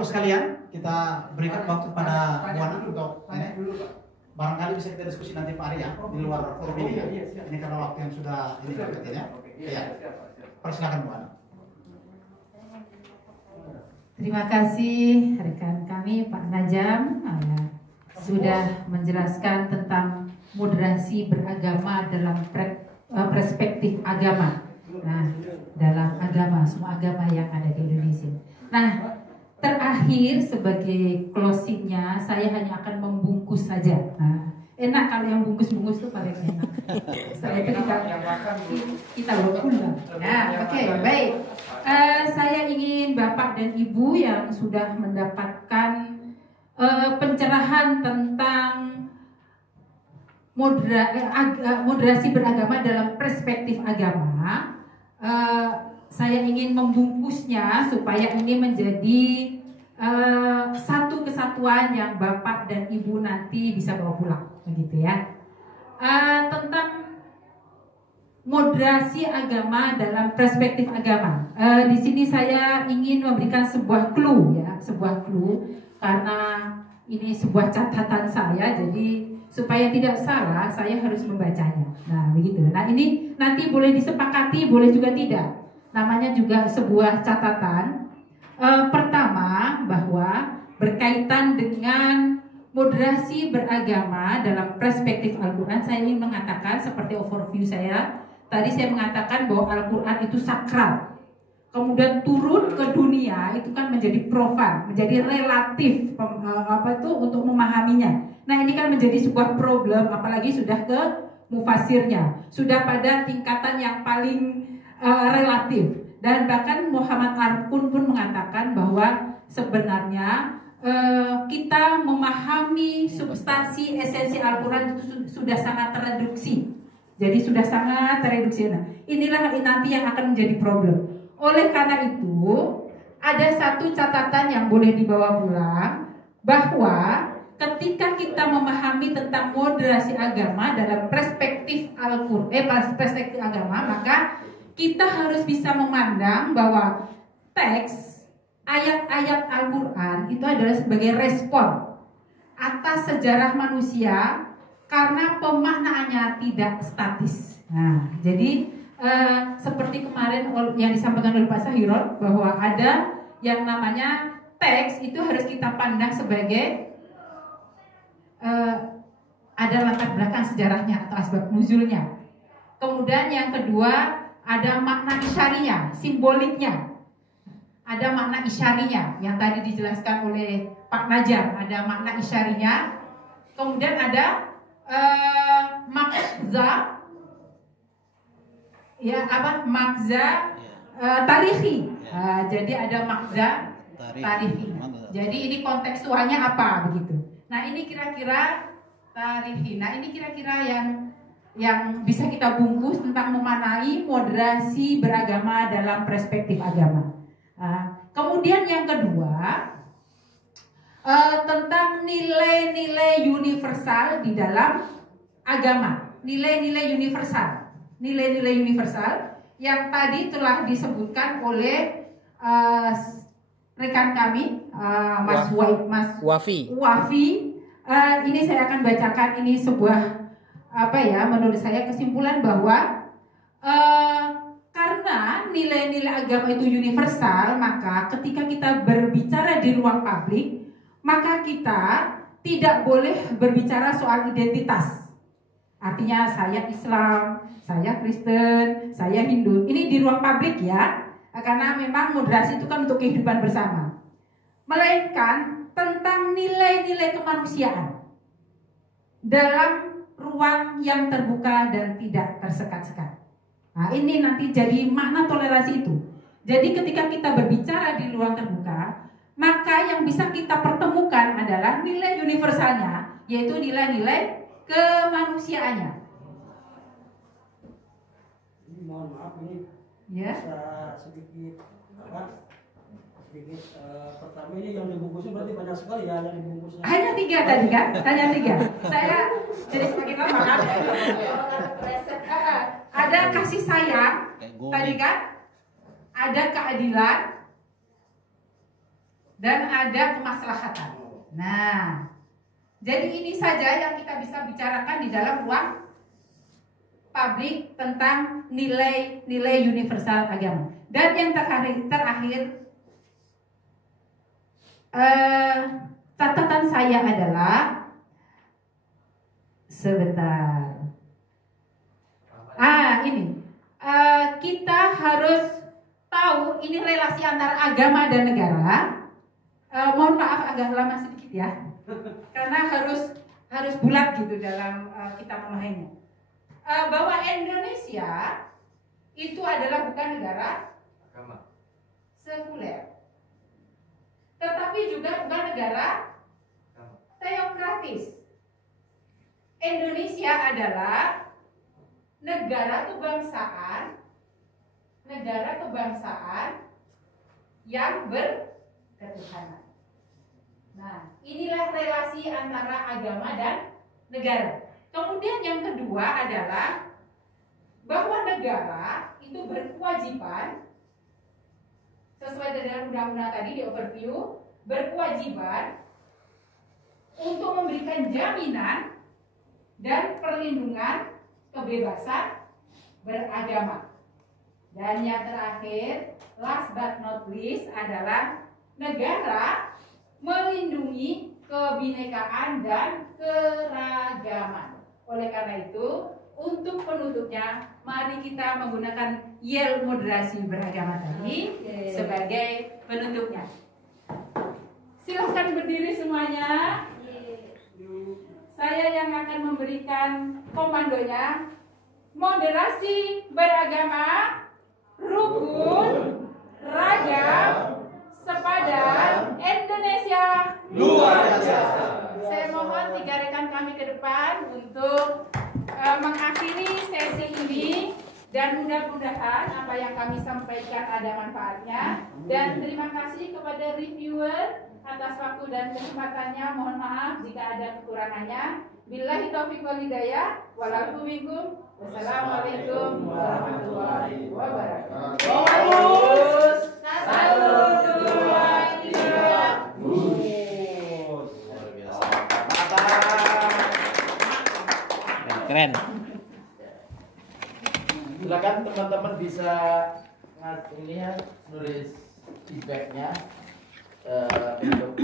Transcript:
Ibu sekalian, kita berikan waktu pada Bu Ana untuk ini. Barangkali bisa kita diskusi nanti Pak Ari ya, di luar forum ini ya. Ini karena waktu yang sudah ini ya. Iya. Persilakan Bu Ana. Terima kasih rekan kami Pak Najam sudah menjelaskan tentang moderasi beragama dalam perspektif agama. Nah, dalam agama, semua agama yang ada di Indonesia. Nah, terakhir sebagai closingnya saya hanya akan membungkus saja. Nah, enak kalau yang bungkus-bungkus itu paling enak. Saya itu kita pulang. Nah, oke, baik. Saya ingin Bapak dan Ibu yang sudah mendapatkan pencerahan tentang moderasi beragama dalam perspektif agama. Saya ingin membungkusnya supaya ini menjadi satu kesatuan yang Bapak dan Ibu nanti bisa bawa pulang, begitu ya. Tentang moderasi agama dalam perspektif agama. Di sini saya ingin memberikan sebuah clue ya, sebuah clue karena ini sebuah catatan saya, jadi supaya tidak salah saya harus membacanya. Nah, begitu. Nah, ini nanti boleh disepakati, boleh juga tidak. Namanya juga sebuah catatan. Pertama, bahwa berkaitan dengan moderasi beragama dalam perspektif Al-Quran, saya ingin mengatakan seperti overview saya. Tadi saya mengatakan bahwa Al-Quran itu sakral. Kemudian turun ke dunia itu kan menjadi profan, menjadi relatif untuk memahaminya. Nah, ini kan menjadi sebuah problem, apalagi sudah ke mufasirnya, sudah pada tingkatan yang paling relatif. Dan bahkan Muhammad Arkun pun mengatakan bahwa sebenarnya kita memahami substansi esensi Al-Quran itu sudah sangat tereduksi. Jadi sudah sangat tereduksi. Nah, inilah nanti yang akan menjadi problem. Oleh karena itu, ada satu catatan yang boleh dibawa pulang, bahwa ketika kita memahami tentang moderasi agama dalam perspektif perspektif agama, maka kita harus bisa memandang bahwa teks ayat-ayat Al-Quran itu adalah sebagai respon atas sejarah manusia karena pemaknaannya tidak statis. Nah, jadi seperti kemarin yang disampaikan oleh Pak Sahirot, bahwa ada yang namanya teks itu harus kita pandang sebagai ada latar belakang sejarahnya atau asbab nuzulnya. Kemudian yang kedua ada makna isyarinya, simboliknya. Ada makna isyarinya yang tadi dijelaskan oleh Pak Najam, ada makna isyarinya. Kemudian ada makza, ya apa makza tarihi. Jadi ada makza tarihi. Jadi ini kontekstualnya apa begitu. Nah, ini kira-kira tarihi. Nah, ini kira-kira yang bisa kita bungkus tentang memaknai moderasi beragama dalam perspektif agama. Kemudian yang kedua tentang nilai-nilai universal di dalam agama. Nilai-nilai universal. Nilai-nilai universal yang tadi telah disebutkan oleh rekan kami Mas Wafi. Ini saya akan bacakan, ini sebuah menurut saya kesimpulan bahwa karena nilai-nilai agama itu universal, maka ketika kita berbicara di ruang publik, maka kita tidak boleh berbicara soal identitas. Artinya saya Islam, saya Kristen, saya Hindu. Ini di ruang publik ya, karena memang moderasi itu kan untuk kehidupan bersama. Melainkan tentang nilai-nilai kemanusiaan dalam ruang yang terbuka dan tidak tersekat-sekat. Nah, ini nanti jadi makna toleransi itu. Jadi ketika kita berbicara di ruang terbuka, maka yang bisa kita pertemukan adalah nilai universalnya, yaitu nilai-nilai kemanusiaannya. Mohon maaf, ini ya. Bisa sedikit pertama ini yang dibungkusnya berarti banyak sekali ya yang dibungkusnya. Hanya 3 tadi kan? Hanya 3. Saya jadi semakin lama kan? Ada kasih sayang tadi kan? Ada keadilan, dan ada kemaslahatan. Nah, jadi ini saja yang kita bisa bicarakan di dalam ruang publik tentang nilai-nilai universal agama. Dan yang terakhir catatan saya adalah sebentar. Ini kita harus tahu ini relasi antara agama dan negara. Mohon maaf agak lama sedikit ya, karena harus bulat gitu dalam kita memahaminya. Bahwa Indonesia itu adalah bukan negara sekuler, tetapi juga bukan negara teokratis. Indonesia adalah negara kebangsaan yang berketuhanan. Nah, inilah relasi antara agama dan negara. Kemudian yang kedua adalah bahwa negara itu berkewajiban sesuai dengan undang-undang tadi di overview, berkewajiban untuk memberikan jaminan dan perlindungan kebebasan beragama. Dan yang terakhir, last but not least adalah negara melindungi kebinekaan dan keragaman. Oleh karena itu, untuk penutupnya, mari kita menggunakan yel moderasi beragama tadi sebagai penutupnya. Silahkan berdiri semuanya. Saya yang akan memberikan komandonya. Moderasi beragama, rukun, ragam, sepadan, Indonesia luar biasa. Saya mohon 3 rekan kami ke depan untuk mengakhiri sesi ini, dan mudah-mudahan apa yang kami sampaikan ada manfaatnya. Dan terima kasih kepada reviewer atas waktu dan kesempatannya. Mohon maaf jika ada kekurangannya. Billahi taufiq wal hidayah. Walakum minkum. Wassalamualaikum warahmatullahi wabarakatuh. Satu, dua, tiga. Keren. Silakan teman-teman bisa nulis feedbacknya untuk